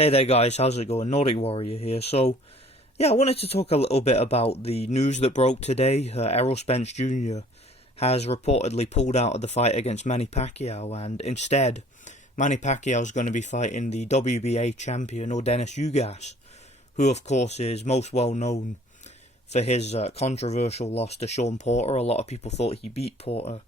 Hey there guys, how's it going? Nordic Warrior here. Yeah, I wanted to talk a little bit about the news that broke today. Errol Spence Jr. has reportedly pulled out of the fight against Manny Pacquiao, and instead, Manny Pacquiao is going to be fighting the WBA champion, Dennis Ugas, who of course is most well known for his controversial loss to Sean Porter. A lot of people thought he beat Porter,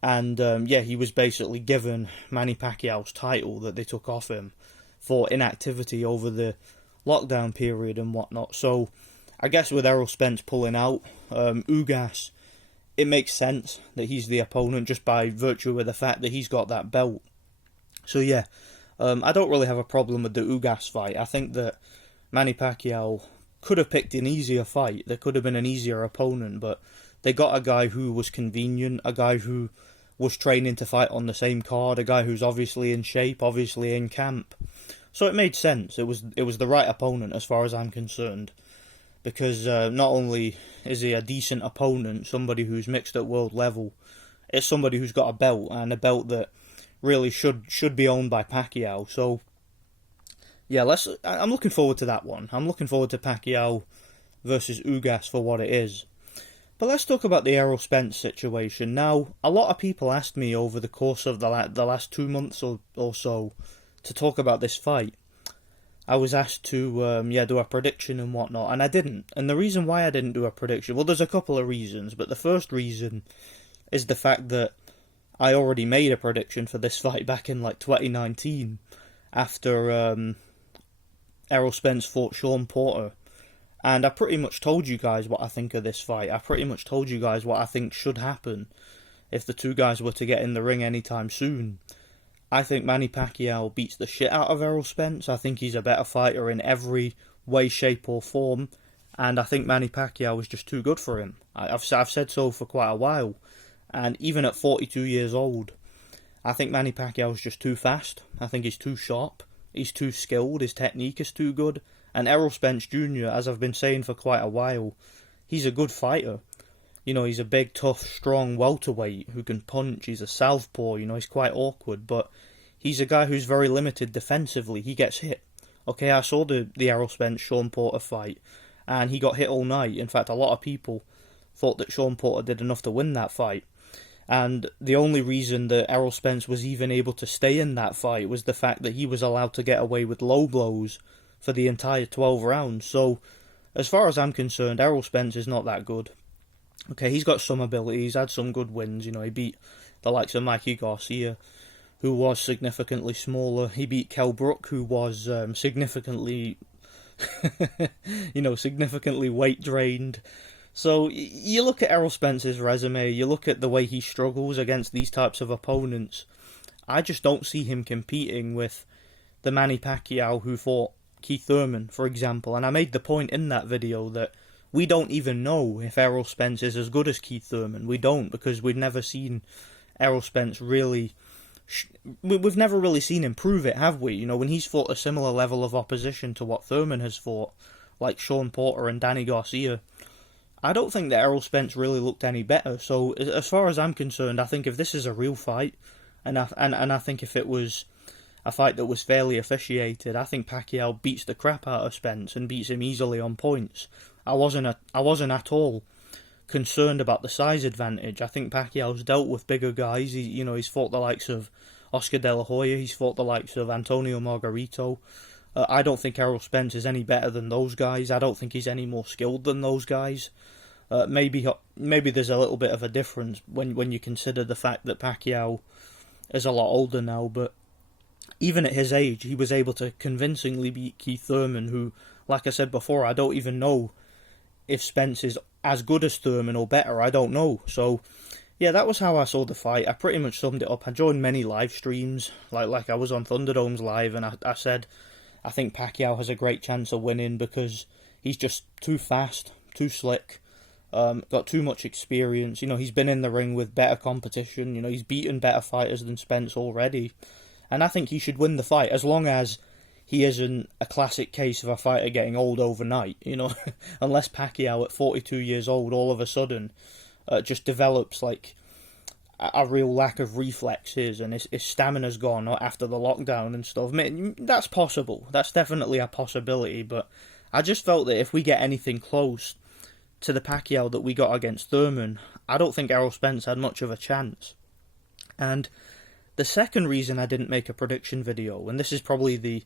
and he was basically given Manny Pacquiao's title that they took off him for inactivity over the lockdown period and whatnot. So I guess with Errol Spence pulling out, Ugas, it makes sense that he's the opponent just by virtue of the fact that he's got that belt. So yeah, I don't really have a problem with the Ugas fight. I think that Manny Pacquiao could have picked an easier fight. There could have been an easier opponent, but they got a guy who was convenient, a guy who was training to fight on the same card, a guy who's obviously in shape, obviously in camp. So it made sense. It was the right opponent as far as I'm concerned, because not only is he a decent opponent, somebody who's mixed at world level, it's somebody who's got a belt, and a belt that really should be owned by Pacquiao. So yeah, I'm looking forward to that one. I'm looking forward to Pacquiao versus Ugas for what it is. But let's talk about the Errol Spence situation. Now, a lot of people asked me over the course of the last 2 months or so to talk about this fight. I was asked to do a prediction and whatnot, and I didn't. And the reason why I didn't do a prediction, well, there's a couple of reasons, but the first reason is the fact that I already made a prediction for this fight back in 2019 after Errol Spence fought Sean Porter. And I pretty much told you guys what I think of this fight. I pretty much told you guys what I think should happen if the two guys were to get in the ring anytime soon. I think Manny Pacquiao beats the shit out of Errol Spence. I think he's a better fighter in every way, shape or form. And I think Manny Pacquiao is just too good for him. I've said so for quite a while. And even at 42 years old, I think Manny Pacquiao is just too fast. I think he's too sharp. He's too skilled. His technique is too good. And Errol Spence Jr., as I've been saying for quite a while, he's a good fighter. You know, he's a big, tough, strong welterweight who can punch. He's a southpaw, he's quite awkward, but he's a guy who's very limited defensively. He gets hit. Okay, I saw the Errol Spence-Sean Porter fight, and he got hit all night. In fact, a lot of people thought that Sean Porter did enough to win that fight. And the only reason that Errol Spence was even able to stay in that fight was the fact that he was allowed to get away with low blows for the entire 12 rounds. So, as far as I'm concerned, Errol Spence is not that good. Okay, he's got some ability, he's had some good wins, he beat the likes of Mikey Garcia, who was significantly smaller. He beat Kell Brook, who was significantly, significantly weight drained. So, you look at Errol Spence's resume, you look at the way he struggles against these types of opponents, I just don't see him competing with the Manny Pacquiao who fought Keith Thurman, for example. And I made the point in that video that we don't even know if Errol Spence is as good as Keith Thurman. We don't, because we've never seen Errol Spence really... We've never really seen him prove it, have we? When he's fought a similar level of opposition to what Thurman has fought, like Sean Porter and Danny Garcia, I don't think that Errol Spence really looked any better. So, as far as I'm concerned, I think if this is a real fight, and I think if it was a fight that was fairly officiated, I think Pacquiao beats the crap out of Spence and beats him easily on points. I wasn't at all concerned about the size advantage. I think Pacquiao's dealt with bigger guys. He's fought the likes of Oscar De La Hoya. He's fought the likes of Antonio Margarito. I don't think Errol Spence is any better than those guys. I don't think he's any more skilled than those guys. Maybe there's a little bit of a difference when you consider the fact that Pacquiao is a lot older now, but even at his age, he was able to convincingly beat Keith Thurman, who, like I said before, I don't even know if Spence is as good as Thurman or better. I don't know. So, yeah, that was how I saw the fight. I pretty much summed it up. I joined many live streams, like I was on Thunderdome's live, and I said I think Pacquiao has a great chance of winning because he's just too fast, too slick, got too much experience. He's been in the ring with better competition. He's beaten better fighters than Spence already. And I think he should win the fight, as long as he isn't a classic case of a fighter getting old overnight, unless Pacquiao at 42 years old all of a sudden just develops a real lack of reflexes and his stamina's gone after the lockdown and stuff. I mean, that's possible. That's definitely a possibility, but I just felt that if we get anything close to the Pacquiao that we got against Thurman, I don't think Errol Spence had much of a chance. And the second reason I didn't make a prediction video, and this is probably the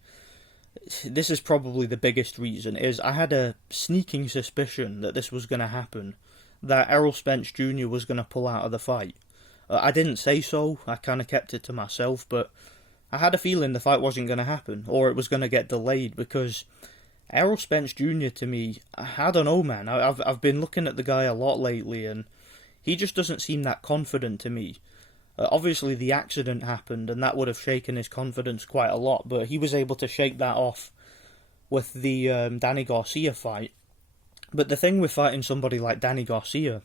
biggest reason, is I had a sneaking suspicion that this was going to happen, that Errol Spence Jr. was going to pull out of the fight. I didn't say so, I kind of kept it to myself, but I had a feeling the fight wasn't going to happen, or it was going to get delayed, because Errol Spence Jr. to me, I don't know, man. I've been looking at the guy a lot lately, and he just doesn't seem that confident to me. Obviously, the accident happened, and that would have shaken his confidence quite a lot, but he was able to shake that off with the Danny Garcia fight. But the thing with fighting somebody like Danny Garcia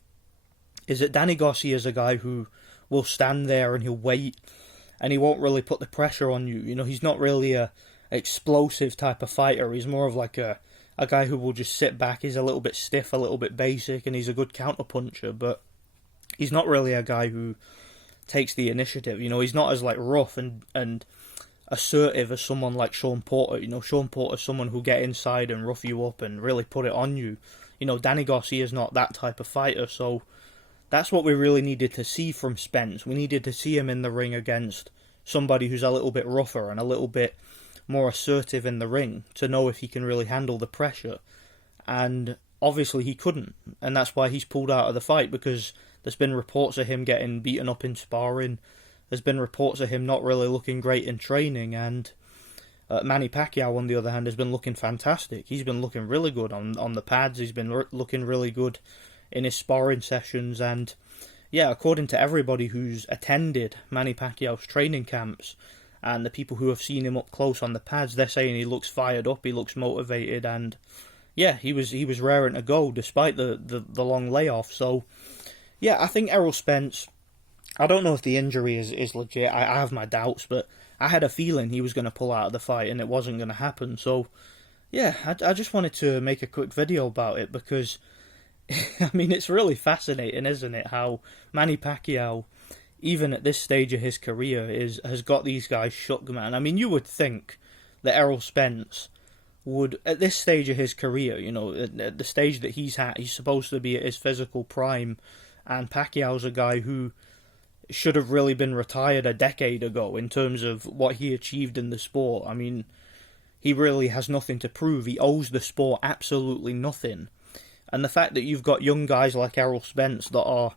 is that Danny Garcia is a guy who will stand there and he'll wait, and he won't really put the pressure on you. You know, he's not really a explosive type of fighter. He's more of like a guy who will just sit back. He's a little bit stiff, a little bit basic, and he's a good counter-puncher, but he's not really a guy who takes the initiative. You know, he's not as like rough and assertive as someone like Sean Porter. You know, Sean Porter's someone who'll get inside and rough you up and really put it on you. You know, Danny Garcia's not that type of fighter, so that's what we really needed to see from Spence. We needed to see him in the ring against somebody who's a little bit rougher and a little bit more assertive in the ring to know if he can really handle the pressure. And obviously he couldn't, and that's why he's pulled out of the fight, because there's been reports of him getting beaten up in sparring. There's been reports of him not really looking great in training, and Manny Pacquiao, on the other hand, has been looking fantastic. He's been looking really good on the pads. He's been looking really good in his sparring sessions, and yeah, according to everybody who's attended Manny Pacquiao's training camps and the people who have seen him up close on the pads, they're saying he looks fired up, he looks motivated, and yeah, he was raring to go despite the long layoff. So yeah, I think Errol Spence, I don't know if the injury is legit. I have my doubts, but I had a feeling he was going to pull out of the fight and it wasn't going to happen. So yeah, I just wanted to make a quick video about it, because I mean, it's really fascinating, isn't it, how Manny Pacquiao, even at this stage of his career, has got these guys shook, man. I mean, you would think that Errol Spence would, at this stage of his career, you know, at the stage that he's at, he's supposed to be at his physical prime, and Pacquiao's a guy who should have really been retired a decade ago in terms of what he achieved in the sport. I mean, he really has nothing to prove. He owes the sport absolutely nothing. And the fact that you've got young guys like Errol Spence that are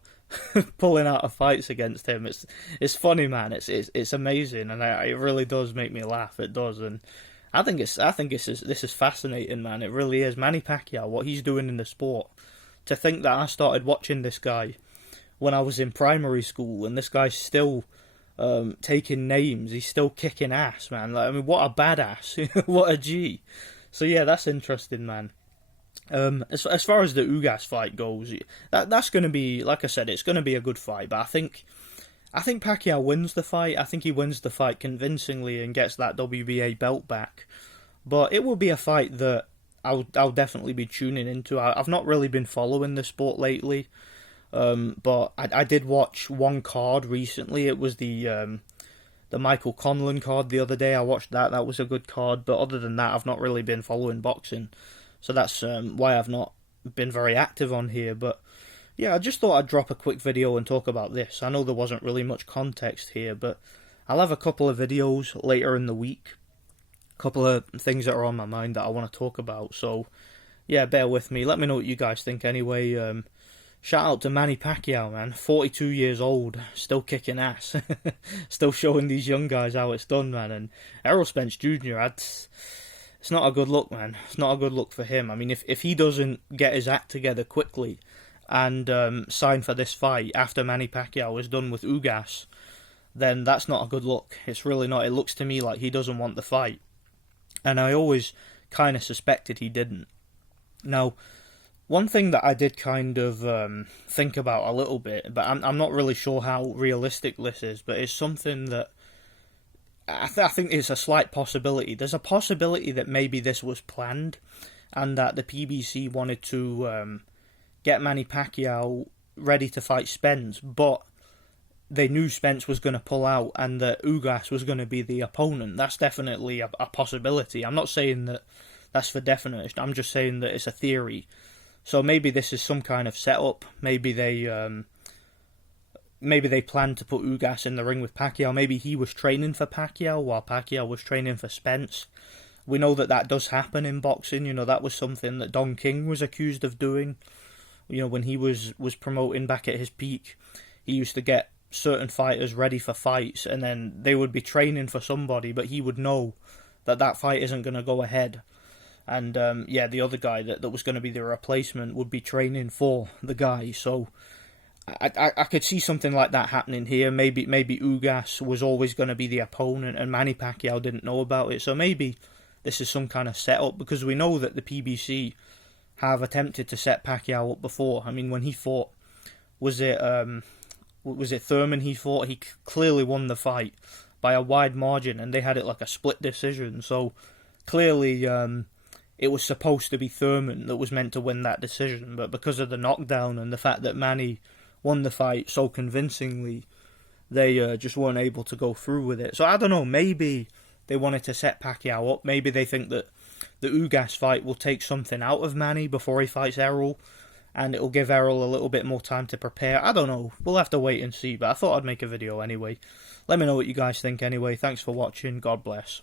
pulling out of fights against him, it's funny, man. It's amazing, and it really does make me laugh. It does, and I think this is fascinating, man. It really is. Manny Pacquiao, what he's doing in the sport. To think that I started watching this guy when I was in primary school, and this guy's still taking names. He's still kicking ass, man. Like, I mean, what a badass! What a G. So yeah, that's interesting, man. As far as the Ugas fight goes, that's going to be, like I said, it's going to be a good fight. But I think Pacquiao wins the fight. I think he wins the fight convincingly and gets that WBA belt back. But it will be a fight that I'll definitely be tuning into. I've not really been following the sport lately, but I did watch one card recently. It was the Michael Conlan card the other day. I watched that. That was a good card. But other than that, I've not really been following boxing. So that's why I've not been very active on here. But yeah, I just thought I'd drop a quick video and talk about this. I know there wasn't really much context here, but I'll have a couple of videos later in the week. A couple of things that are on my mind that I want to talk about. So yeah, bear with me. Let me know what you guys think anyway. Shout out to Manny Pacquiao, man. 42 years old, still kicking ass. Still showing these young guys how it's done, man. And Errol Spence Jr., it's not a good look, man. It's not a good look for him. I mean, if he doesn't get his act together quickly and sign for this fight after Manny Pacquiao is done with Ugas, then that's not a good look. It's really not. It looks to me like he doesn't want the fight. And I always kind of suspected he didn't. Now, one thing that I did kind of think about a little bit, but I'm not really sure how realistic this is, but it's something that I think it's a slight possibility. There's a possibility that maybe this was planned and that the PBC wanted to get Manny Pacquiao ready to fight Spence, but they knew Spence was going to pull out and that Ugas was going to be the opponent. That's definitely a possibility. I'm not saying that that's for definite. I'm just saying that it's a theory. So maybe this is some kind of setup. Maybe they planned to put Ugas in the ring with Pacquiao. Maybe he was training for Pacquiao while Pacquiao was training for Spence. We know that does happen in boxing. You know, that was something that Don King was accused of doing. You know, when he was promoting back at his peak, he used to get certain fighters ready for fights, and then they would be training for somebody, but he would know that fight isn't going to go ahead. And the other guy that was going to be the replacement would be training for the guy. So I could see something like that happening here. Maybe Ugas was always going to be the opponent, and Manny Pacquiao didn't know about it. So maybe this is some kind of setup, because we know that the PBC have attempted to set Pacquiao up before. I mean, when he fought, was it Thurman he fought? He clearly won the fight by a wide margin, and they had it like a split decision. So clearly, it was supposed to be Thurman that was meant to win that decision, but because of the knockdown and the fact that Manny won the fight so convincingly, they just weren't able to go through with it. So I don't know, maybe they wanted to set Pacquiao up. Maybe they think that the Ugas fight will take something out of Manny before he fights Errol, and it'll give Errol a little bit more time to prepare. I don't know. We'll have to wait and see, but I thought I'd make a video anyway. Let me know what you guys think anyway. Thanks for watching. God bless.